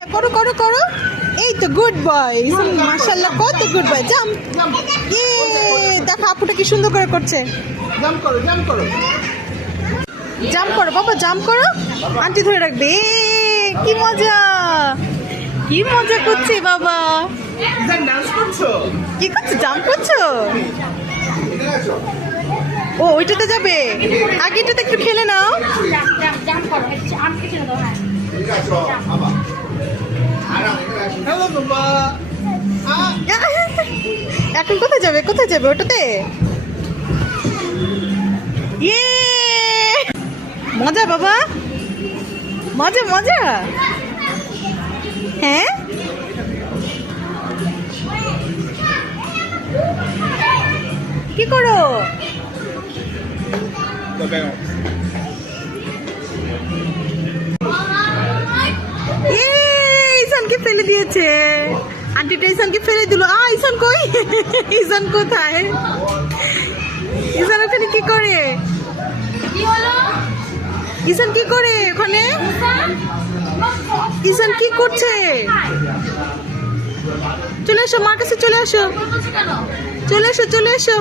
করো করো করো, এই তো গুড বয়, মাশাআল্লাহ কত গুড বয়। জাম্প, দেখো আপুটা কি সুন্দর করে করছে। জাম্প করো, জাম্প করো। জাম্প করো বাবা, জাম্প করো, আন্টি ধরে রাখবে। কি মজা, কি মজা করছে বাবা। ডান্স করছো? কি করছো, জাম্প করছো? ও ওইটাতে যাবে, আগে এটাতে একটু খেলে নাও। হ্যালো বাবা। এখন কোথায় যাবে, কোথায় যাবে ওটাতে? ইয়ে মজা বাবা, মজা মজা। হ্যাঁ কি করো? ঈশানকে ফেলে দিয়েছে, আন্টিটা ঈশানকে ফেলে দিল। ঈশান কই? ঈশান কোথায়? ঈশান ওখানে কি করে? ঈশান কি করে ওখানে? ঈশান কি করছে? চলে এসো, মার কাছে চলে এসো, চলে এসো, চলে এসো।